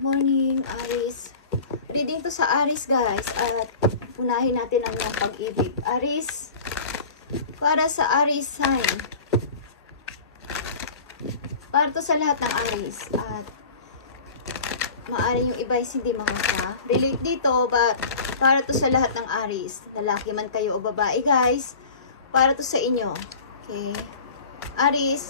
Morning, Aries. Reading to sa Aries, guys. At punahin natin ang iyong pag-ibig. Aries, para sa Aries sign. Para to sa lahat ng Aries. At maaari yung iba is hindi makaka-relate dito. But para to sa lahat ng Aries. Lalaki man kayo o babae, guys. Para to sa inyo. Okay. Aries,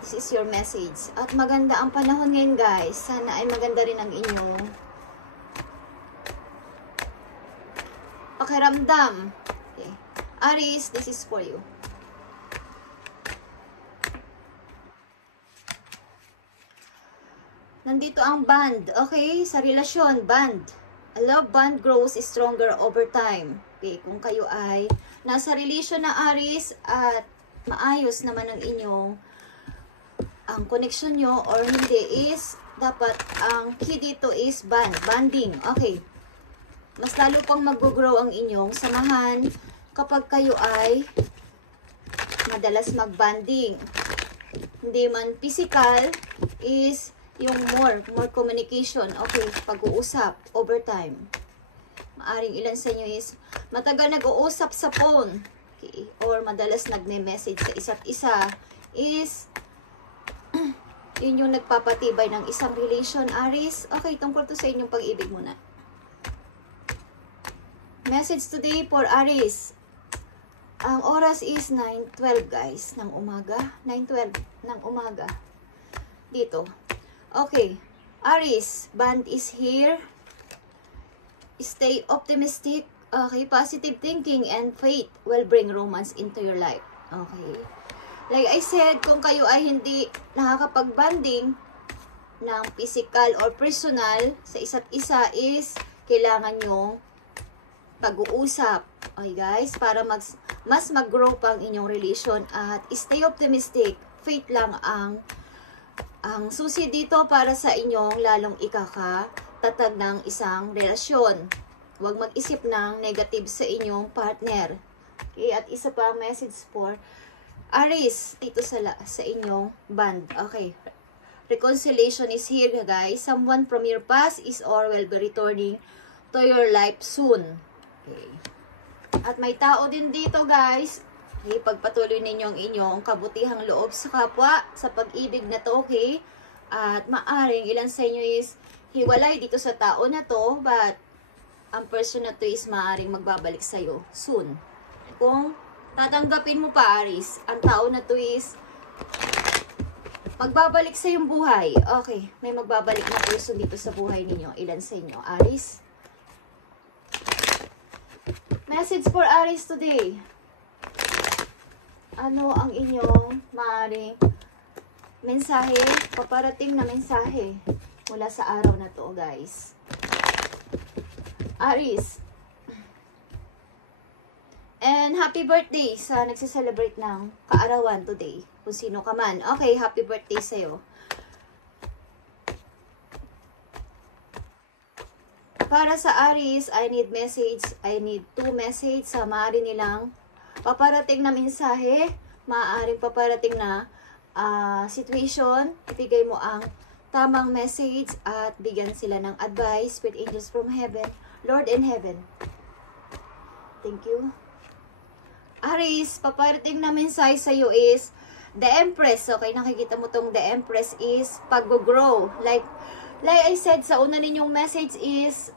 this is your message. At maganda ang panahon ngayon, guys. Sana ay maganda rin ang inyong pakiramdam. Okay. Aries, this is for you. Nandito ang bond. Okay? Sa relasyon, bond. A love bond grows stronger over time. Okay? Kung kayo ay nasa relasyon na Aries at maayos naman ang inyong ang connection nyo or hindi is dapat ang key dito is bonding. Okay. Mas lalo pang mag-grow ang inyong samahan kapag kayo ay madalas mag-bonding. Hindi man physical is yung more communication. Okay, pag-uusap over time. Maaring ilan sa inyo is matagal nag-uusap sa phone. Okay, or madalas nagme-message sa isa't isa is yun yung nagpapatibay ng isang relation, Aries. Okay, tungkol to sa inyong pag-ibig muna. Message today for Aries. Ang oras is 9:12, guys, ng umaga. 9:12 ng umaga. Dito. Okay. Aries, bond is here. Stay optimistic. Okay, positive thinking and faith will bring romance into your life. Okay. Like I said, kung kayo ay hindi nakakapag-bonding ng physical or personal sa isa't isa is kailangan nyong pag-uusap. Okay guys, para mas mag-grow pa ang inyong relation at stay optimistic. Faith lang ang susi dito para sa inyong lalong ikakatatag ng isang relasyon. Huwag mag-isip ng negative sa inyong partner. Okay, at isa pa ang message for Aries, dito sa inyong bond. Okay. Reconciliation is here, guys. Someone from your past is or will be returning to your life soon. Okay. At may tao din dito, guys. Okay, pagpatuloy ninyo ang inyong kabutihang loob sa kapwa, sa pag-ibig na to, okay? At maaring ilan sa inyo is hiwalay dito sa tao na to, but ang person na to is maaring magbabalik sa'yo soon. Kung tatanggapin mo pa, Aries, ang tao na to is magbabalik sa iyong buhay. Okay, may magbabalik na person dito sa buhay ninyo. Ilan sa inyo, Aries? Message for Aries today. Ano ang inyong maaaring mensahe, paparating na mensahe mula sa araw na to, guys? Aries. And happy birthday sa nagsiselebrate ng kaarawan today. Kung sino ka man. Okay, happy birthday sa'yo. Para sa Aries, I need message. I need 2 message sa maaari nilang paparating na mensahe. Maaaring paparating na situation. Ibigay mo ang tamang message at bigyan sila ng advice with angels from heaven. Lord in heaven. Thank you. Aries, paparating na mensahe sa iyo is the Empress. Okay, nakikita mo tong the Empress is pag-grow. Like I said, sa una ninyong message is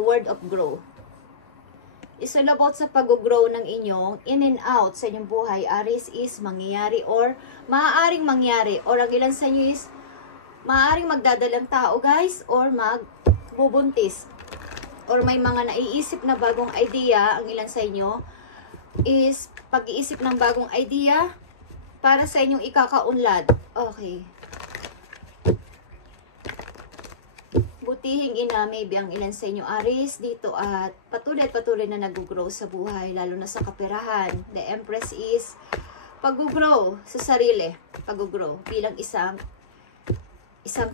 word of grow. It's all about sa pag-grow ng inyong in and out sa inyong buhay. Aries is mangyayari or maaaring mangyari. Or ang ilan sa inyo is maaaring magdadalang tao, guys, or magbubuntis. Or may mga naiisip na bagong idea, ang ilan sa inyo is pag-iisip ng bagong idea para sa inyong ikakaunlad. Okay. Butihing ina, maybe ang ilan sa inyo Aries dito at patuloy na nag-grow sa buhay, lalo na sa kaperahan. The Empress is pag-grow sa sarili. Pag-grow bilang isang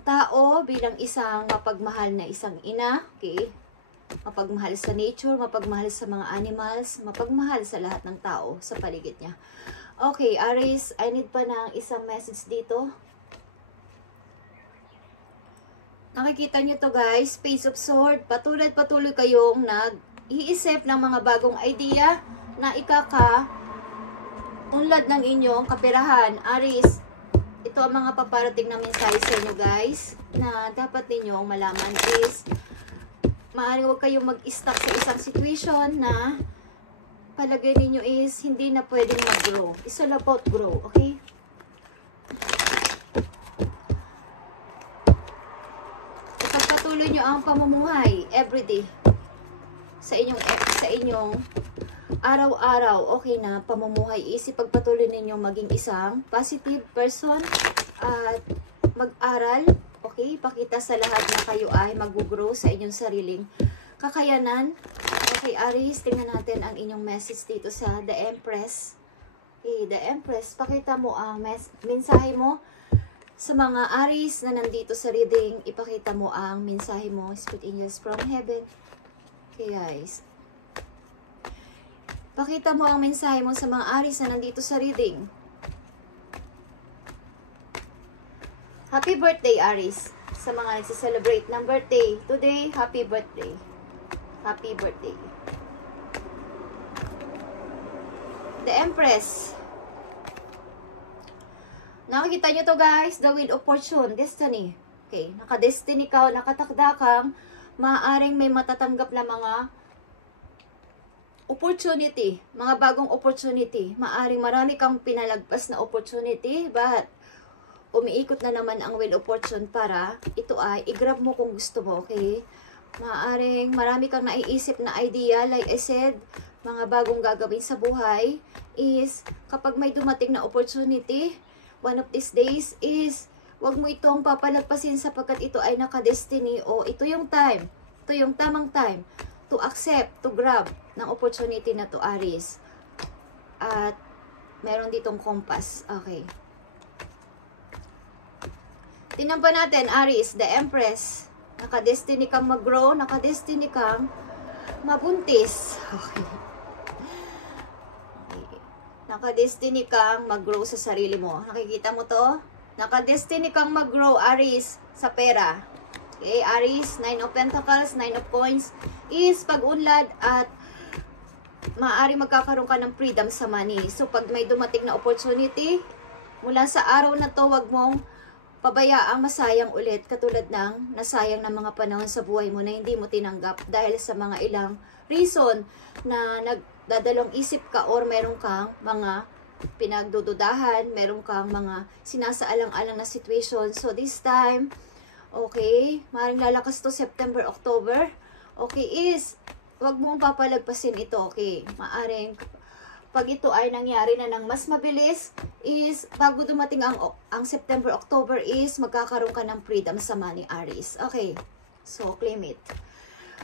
tao, bilang isang mapagmahal na isang ina. Okay. Mapagmahal sa nature, mapagmahal sa mga animals, mapagmahal sa lahat ng tao sa paligid niya. Okay, Aries, I need pa ng isang message dito. Nakikita nyo to guys, Page of Swords, patuloy kayong nag-iisip ng mga bagong idea na unlad ng inyong kaperahan. Aries, ito ang mga paparating na mensahe sa inyo guys, na dapat ninyong malaman is, maaaring huwag kayong mag-stuck sa isang situation na palagay ninyo is hindi na pwedeng mag-grow. It's all about grow, okay? Ipagpatuloy nyo ang pamumuhay everyday sa inyong araw-araw, okay na pamumuhay is ipagpatuloy ninyong maging isang positive person at mag-aral, okay? Pakita sa lahat na kayo ay mag-grow sa inyong sariling kakayanan. Okay, Aries, tingnan natin ang inyong message dito sa The Empress. Okay, The Empress, pakita mo ang mensahe mo sa mga Aries na nandito sa reading. Ipakita mo ang mensahe mo, Spirit Angels from Heaven. Okay, guys. Pakita mo ang mensahe mo sa mga Aries na nandito sa reading. Happy birthday, Aries. Sa mga nagsiselebrate ng birthday today, happy birthday. Happy birthday. The Empress. Nakikita nyo to guys, the Wheel of Fortune, Destiny. Okay, naka-destiny ka, nakatakda kang maaaring may matatanggap na mga opportunity, mga bagong opportunity. Maaaring marami kang pinalagpas na opportunity, but umiikot na naman ang Wheel of Fortune para ito ay i-grab mo kung gusto mo, okay? Maaaring marami kang naiisip na idea, like I said, mga bagong gagawin sa buhay is kapag may dumating na opportunity, one of these days is wag mo itong papalagpasin sapagkat ito ay naka-destiny o ito yung time, ito yung tamang time to accept, to grab ng opportunity na to, Aries. At meron ditong compass, okay. Tingnan pa natin, Aries, the Empress. Naka-destiny kang mag-grow, naka-destiny kang mabuntis. Okay. Naka-destiny kang mag-grow sa sarili mo. Nakikita mo to? Naka-destiny kang mag-grow, Aries, sa pera. Okay, Aries, 9 of Pentacles, 9 of Coins, is pag-unlad at maaari magkakaroon ka ng freedom sa money. So, pag may dumating na opportunity, mula sa araw na to, wag mong pabayaang masayang ulit katulad ng nasayang ng mga panahon sa buhay mo na hindi mo tinanggap dahil sa mga ilang reason na nagdadalong isip ka or meron kang mga pinagdududahan, meron kang mga sinasaalang-alang na situation. So this time, okay, maaaring lalakas to September, October. Okay, is wag mong papalagpasin ito, okay? Maaaring pag ito ay nangyari na ng mas mabilis, is bago dumating ang September, October, is magkakaroon ka ng freedom sa money, Aries. Okay, so claim it.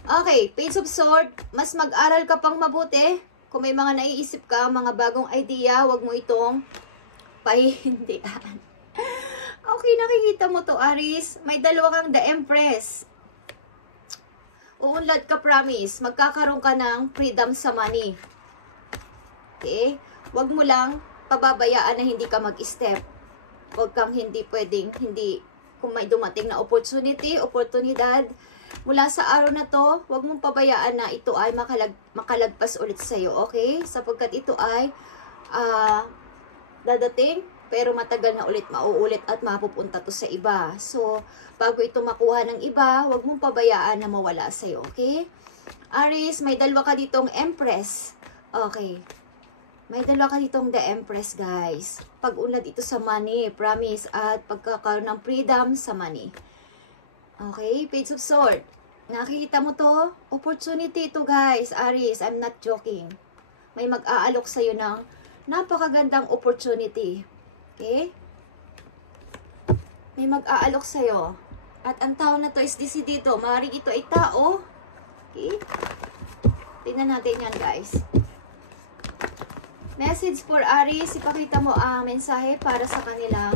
Okay, Page of Swords, mas mag-aral ka pang mabuti. Kung may mga naiisip ka, mga bagong idea, wag mo itong pahihindihan. Okay, nakikita mo to, Aries. May dalawa kang The Empress. Uunlad ka, promise. Magkakaroon ka ng freedom sa money. Okay? Huwag mo lang pababayaan na hindi ka mag-step. Huwag kang hindi pwedeng, kung may dumating na oportunidad, mula sa araw na to, huwag mong pabayaan na ito ay makalagpas ulit sa'yo, okay? Sapagkat ito ay dadating, pero matagal na ulit mauulit at mapupunta to sa iba. So, bago ito makuha ng iba, huwag mong pabayaan na mawala sa'yo, okay? Aries, may dalawa ka ditong Empress. Okay. May dalawa ka ditong The Empress, guys. Pag-unlad ito sa money, promise, at pagkakaroon ng freedom sa money. Okay, Page of Swords. Nakikita mo to? Opportunity ito, guys. Aries, I'm not joking. May mag-aalok sa'yo ng napakagandang opportunity. Okay? May mag-aalok sa'yo. At ang tao na to is dito. Maaaring ito ay tao. Okay? Tingnan natin yan, guys. Message for Aries, ipakita mo ang mensahe para sa kanilang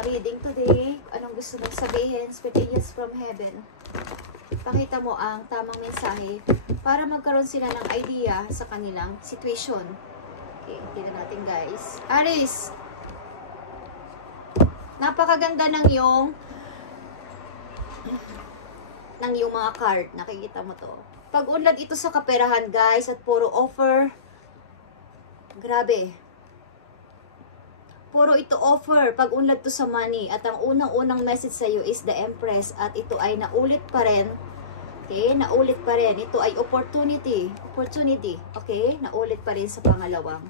reading today. Anong gusto mong sabihin? Spirit Angels from Heaven. Ipakita mo ang tamang mensahe para magkaroon sila ng idea sa kanilang situation. Okay, tingnan natin, guys. Aries, napakaganda ng iyong ng yung mga card. Nakikita mo to. Pag unlad ito sa kaperahan, guys, at puro offer. Grabe. Puro ito offer. Pag unlad to sa money. At ang unang-unang message sa iyo is the Empress. At ito ay naulit pa rin. Okay? Naulit pa rin. Ito ay opportunity. Opportunity. Okay? Naulit pa rin sa pangalawang.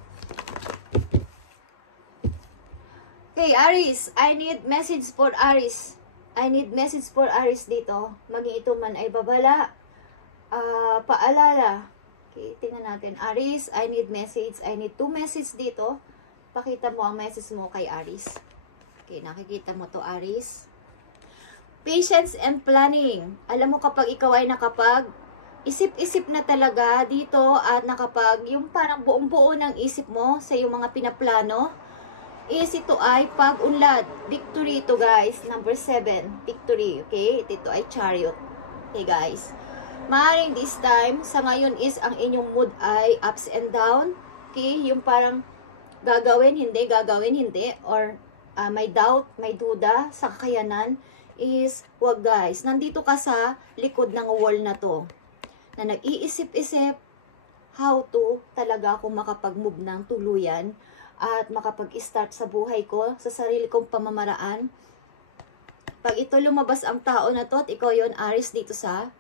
Okay, Aries. I need message for Aries. I need message for Aries dito. Maging ito man ay babala, paalala. Okay, tingnan natin. Aries, I need message. I need 2 message dito. Pakita mo ang message mo kay Aries. Okay, nakikita mo to, Aries. Patience and planning. Alam mo kapag ikaw ay nakapag isip-isip na talaga dito at nakapag yung parang buong-buo ng isip mo sa iyong mga pinaplano, is ito ay pag-unlad. Victory ito, guys. Number 7. Victory. Okay? Ito ay chariot. Okay, guys. Maaaring this time, sa ngayon is ang inyong mood ay ups and down. Okay? Yung parang gagawin, hindi. Or may doubt, may duda sa kakayanan is, wag, guys. Nandito ka sa likod ng wall na to. Na nag-iisip-isip how to talaga ako makapag-move ng tuluyan at makapag-start sa buhay ko, sa sarili kong pamamaraan. Pag ito lumabas ang tao na to, at ikaw yon, Aries, dito sa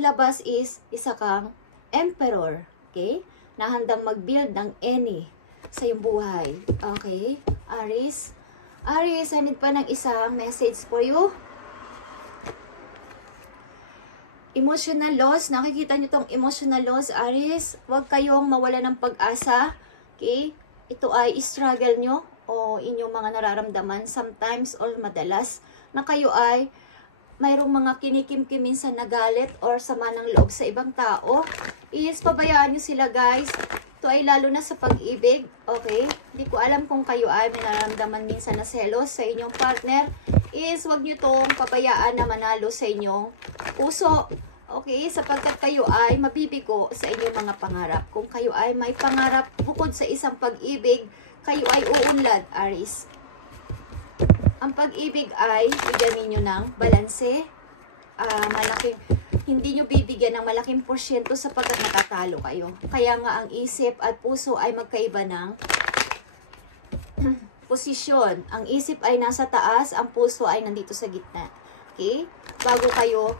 labas is, isa kang emperor. Okay? Na handang mag-build ng any sa iyong buhay. Okay? Aries. Aries, I need pa ng isang message for you. Emotional loss. Nakikita nyo tong emotional loss, Aries. Huwag kayong mawala ng pag-asa. Okay? Ito ay struggle nyo o inyong mga nararamdaman sometimes or madalas na kayo ay mayroong mga kinikim-kim minsan na galit or sama ng loob sa ibang tao. Is pabayaan nyo sila, guys. Ito ay lalo na sa pag-ibig. Okay? Hindi ko alam kung kayo ay may nararamdaman minsan na selos sa inyong partner. Is wag nyo tong pabayaan na manalo sa inyong puso. Okay, sapagkat kayo ay mabibigo sa inyong mga pangarap. Kung kayo ay may pangarap bukod sa isang pag-ibig, kayo ay uunlad, Aries. Ang pag-ibig ay bigyan ninyo ng balanse. Hindi nyo bibigyan ng malaking porsyento sapagkat natatalo kayo. Kaya nga ang isip at puso ay magkaiba ng posisyon. Ang isip ay nasa taas, ang puso ay nandito sa gitna. Okay? Bago kayo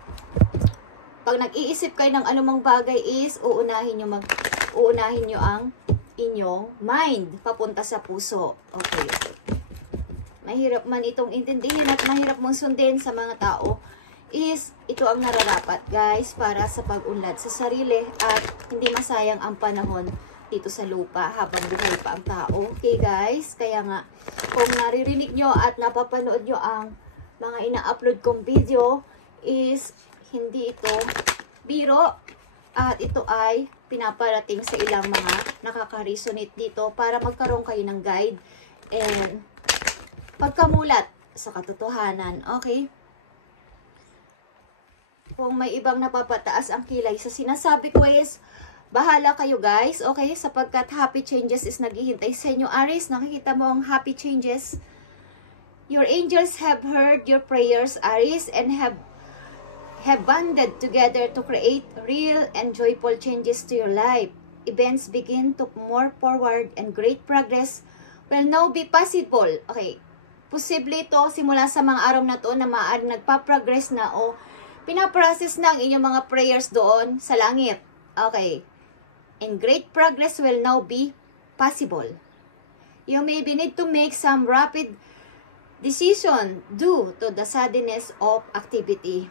pag nag-iisip kayo ng anumang bagay is uunahin nyo ang inyong mind papunta sa puso. Okay. Mahirap man itong intindihin at mahirap mong sundin sa mga tao is ito ang nararapat, guys, para sa pag-unlad sa sarili at hindi masayang ang panahon dito sa lupa habang buhay pa ang tao. Okay, guys? Kaya nga, kung naririnig nyo at napapanood nyo ang mga ina-upload kong video is hindi ito biro at ito ay pinaparating sa ilang mga nakaka-resonate dito para magkaroon kayo ng guide and pagkamulat sa katotohanan. Okay? Kung may ibang napapataas ang kilay sa sinasabi ko is bahala kayo, guys. Okay? Sapagkat happy changes is naghihintay sa inyo. Aries, nakikita mo ang happy changes. Your angels have heard your prayers, Aries, and have banded together to create real and joyful changes to your life. Events begin to move forward and great progress will now be possible. Okay, posible ito simula sa mga araw na to na maaaring nagpa-progress na o pinaprocess na ang inyong mga prayers doon sa langit. Okay, and great progress will now be possible. You may need to make some rapid decision due to the suddenness of activity.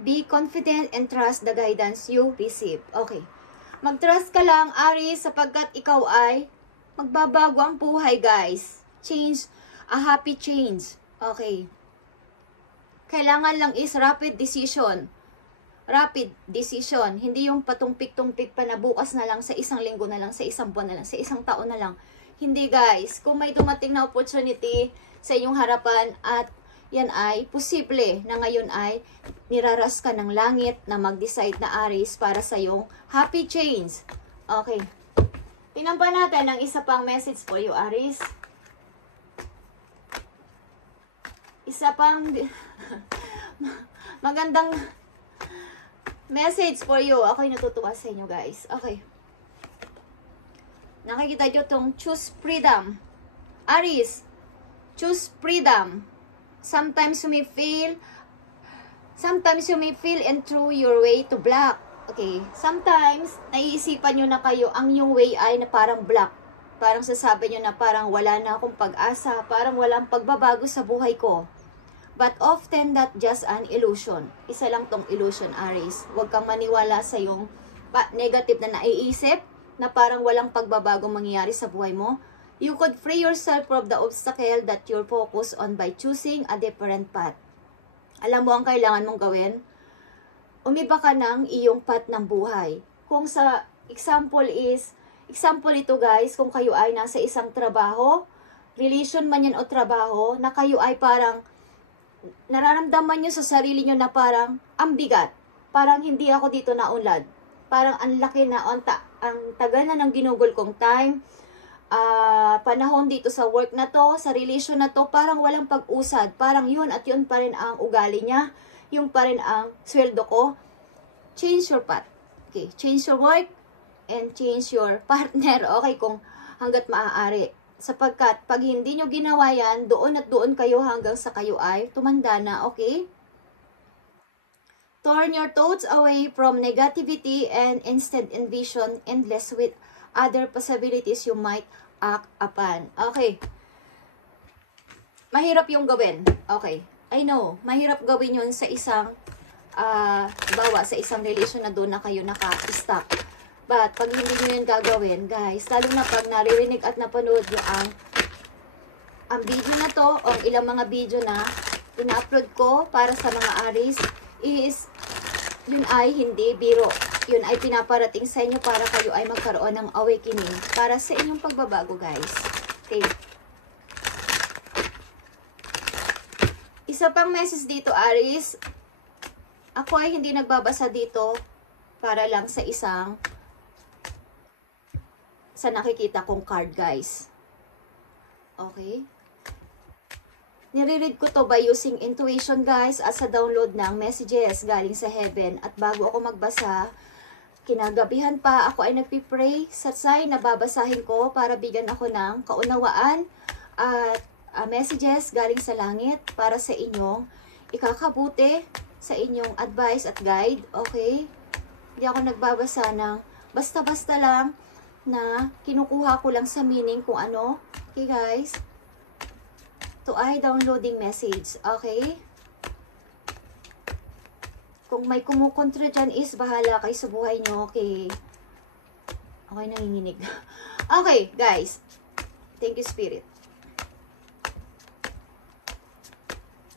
Be confident and trust the guidance you receive. Okay. Mag-trust ka lang, Aries, sapagkat ikaw ay magbabago ang buhay, guys. Change, a happy change. Okay. Kailangan lang is rapid decision. Rapid decision. Hindi yung patumpik-tumpik pa na bukas na lang, sa isang linggo na lang, sa isang buwan na lang, sa isang taon na lang. Hindi, guys. Kung may dumating na opportunity sa inyong harapan at yan ay posible na ngayon ay niraras ka ng langit na mag-decide na, Aries, para sa iyong happy change. Okay. Tingnan pa natin ang isa pang message for you, Aries. Isa pang Magandang message for you. Ako'y natutuwa sa inyo, guys. Okay. Nakikita nyo itong choose freedom. Aries, choose freedom. Sometimes you may feel and through your way to black. Okay. Sometimes, naiisipan nyo na kayo, ang yung way ay na parang black. Parang sasabi nyo na parang wala na akong pag-asa, parang walang pagbabago sa buhay ko. But often that just an illusion. Isa lang tong illusion, Aries. Huwag kang maniwala sa yung negative na naiisip na parang walang pagbabago mangyayari sa buhay mo. You could free yourself from the obstacle that you're focused on by choosing a different path. Alam mo ang kailangan mong gawin? Umiba ka ng iyong path ng buhay. Kung sa example ito guys, kung kayo ay nasa isang trabaho, relation man yan o trabaho, na kayo ay parang nararamdaman nyo sa sarili nyo na parang ang bigat. Parang hindi ako dito naunlad. Parang ang laki na, ang tagal na ng ginugol kong time, panahon dito sa work na to, sa relation na to, parang walang pag-usad. Parang yun at yun pa rin ang ugali niya, yung pa rin ang sweldo ko. Change your path. Okay, change your work, and change your partner, okay, kung hanggat maaari. Sapagkat, pag hindi nyo ginawa yan, doon at doon kayo hanggang sa kayo ay tumanda na, okay? Turn your thoughts away from negativity and instead envision endless with other possibilities you might act upon. Okay. Mahirap yung gawin. Okay. I know, mahirap gawin yun sa isang, bawa sa isang relation na doon na kayo naka-stuck. But, pag hindi nyo yun gagawin, guys, lalo na pag naririnig at napanood nyo ang video na to, o ilang mga video na ina-upload ko para sa mga Aries, is, yun ay hindi biro. Yun ay pinaparating sa inyo para kayo ay magkaroon ng awakening para sa inyong pagbabago, guys. Okay. Isa pang message dito, Aries. Ako ay hindi nagbabasa dito para lang sa nakikita kong card, guys. Okay? Nire-read ko to by using intuition, guys, at sa download ng messages galing sa heaven. At bago ako magbasa, kinagabihan pa, ako ay nagpipray sa sign na babasahin ko para bigyan ako ng kaunawaan at messages galing sa langit para sa inyong ikakabuti, sa inyong advice at guide. Okay? Hindi ako nagbabasa ng basta-basta lang na kinukuha ko lang sa meaning kung ano. Okay, guys? To ay downloading message. Okay? Kung may kumukontra dyan is, bahala kayo sa buhay nyo. Okay? Okay, nanginginig. Okay, guys. Thank you, Spirit.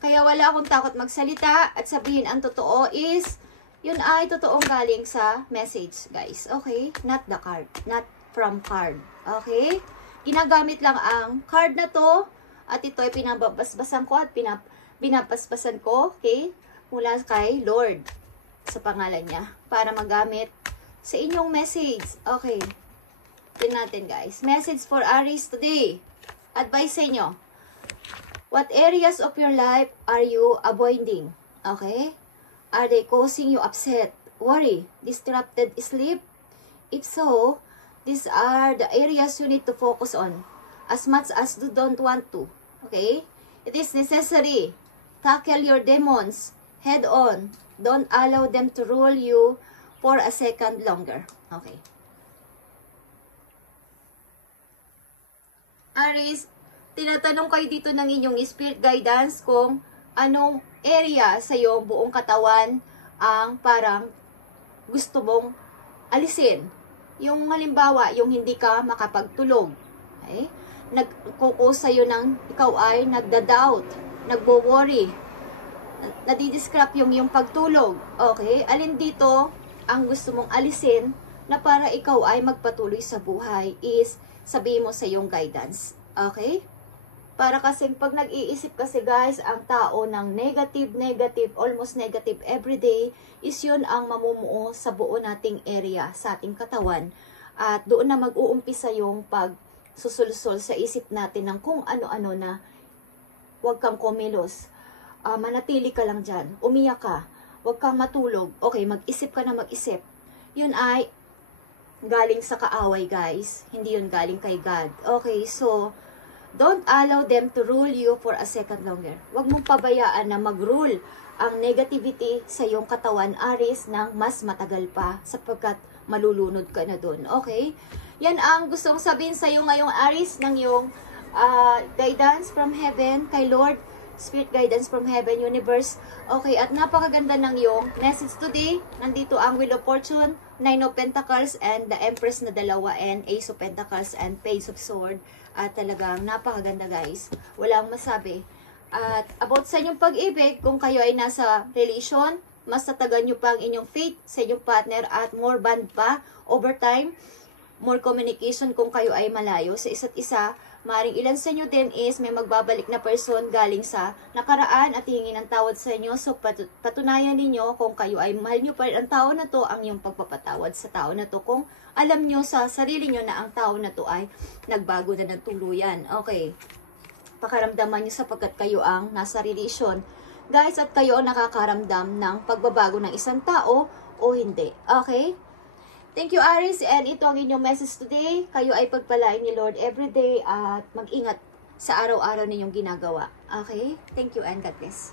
Kaya wala akong takot magsalita at sabihin ang totoo is, yun ay totoong galing sa message, guys. Okay? Not the card. Not from card. Okay? Ginagamit lang ang card na to at ito ay pinababasbasan ko at binabasbasan ko. Okay? Mula kay Lord sa pangalan niya para magamit sa inyong message. Okay. Tignan natin, guys. Message for Aries today. Advice sa inyo. What areas of your life are you avoiding? Okay? Are they causing you upset, worry, disrupted sleep? If so, these are the areas you need to focus on as much as you don't want to. Okay? It is necessary. Tackle your demons head on. Don't allow them to rule you for a second longer. Okay. Aries, tinatanong kayo dito ng inyong spirit guidance kung anong area sa iyong buong katawan ang parang gusto mong alisin. Yung halimbawa, yung hindi ka makapagtulog. Okay? Nagkukus sa'yo ng ikaw ay nagda-doubt, nagbo-worry, nadidiscrap yung pagtulog. Okay? Alin dito ang gusto mong alisin na para ikaw ay magpatuloy sa buhay is sabihin mo sa iyong guidance. Okay? Para kasi pag nag-iisip kasi guys, ang tao ng negative, almost negative everyday, is yun ang mamumuo sa buo nating area, sa ating katawan. At doon na mag-uumpisa yung pagsusulsol sa isip natin ng kung ano-ano na huwag kang kumilos. manatili ka lang dyan. Umiyak ka. Huwag kang matulog. Okay, mag-isip ka na mag-isip. Yun ay galing sa kaaway, guys. Hindi yun galing kay God. Okay, so, don't allow them to rule you for a second longer. Huwag mong pabayaan na mag-rule ang negativity sa iyong katawan, Aries, ng mas matagal pa sapagkat malulunod ka na dun. Okay? Yan ang gustong sabihin sa iyo ngayong Aries ng iyong guidance from heaven kay Lord. Spirit guidance from heaven, universe. Okay, at napakaganda ng iyong message today. Nandito ang Wheel of Fortune, 9 of Pentacles, and the Empress na dalawa, and Ace of Pentacles, and Page of Sword. At talagang napakaganda, guys. Walang masabi. At about sa inyong pag-ibig, kung kayo ay nasa relation, mas tatagan nyo pa ang inyong faith sa inyong partner at more bond pa over time. More communication kung kayo ay malayo sa isa't isa. Maring ilan sa inyo din is may magbabalik na person galing sa nakaraan at hihingi ng tawad sa inyo. So, patunayan ninyo kung kayo ay mahal nyo pa rin ang tao na to, ang iyong pagpapatawad sa tao na to. Kung alam nyo sa sarili nyo na ang tao na to ay nagbago na ng tuluyan. Okay. Pakaramdaman nyo sapagkat kayo ang nasa relasyon. Guys, at kayo ang nakakaramdam ng pagbabago ng isang tao o hindi. Okay? Thank you, Aries, and ito ang inyong message today. Kayo ay pagpalain ni Lord everyday at mag-ingat sa araw-araw ninyong ginagawa. Okay? Thank you and God bless.